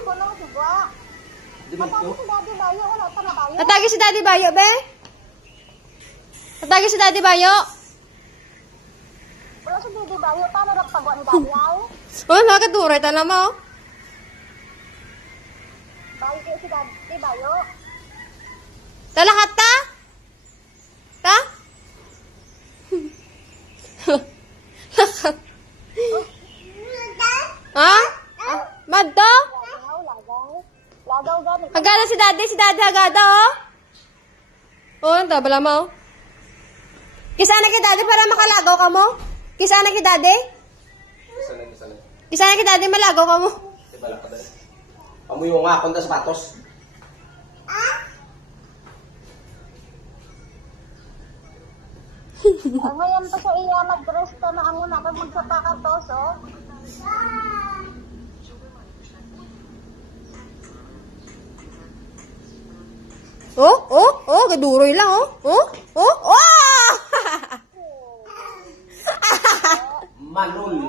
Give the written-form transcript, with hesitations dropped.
Ako nung sigwa. Matagi si Daddy Bayo. Wala pa na Bayo. Natagi si Daddy Bayo, be? Natagi si Daddy Bayo? Wala si Daddy Bayo. Paano nagpagawa ni Daddy ay? Oh, nakaturay ta na mo. Bayo kayo si Daddy Bayo. Talahat ta? Ta? Lakat. Ha? Madto? Lagaw gani. Hagada si Daddy hagada, oh. Oh, anta, bala mo. Kisana ki Daddy para makalagaw ka mo? Kisana ki Daddy? Kisana ki Daddy malagaw ka mo? Bala ka dahil. Amoy mo nga, konta sapatos. Ngayon pa sa iya mag-dress ka na amo na kag magsapakatos, oh. Oh, gaduroy lang, oh. Oh! Manul.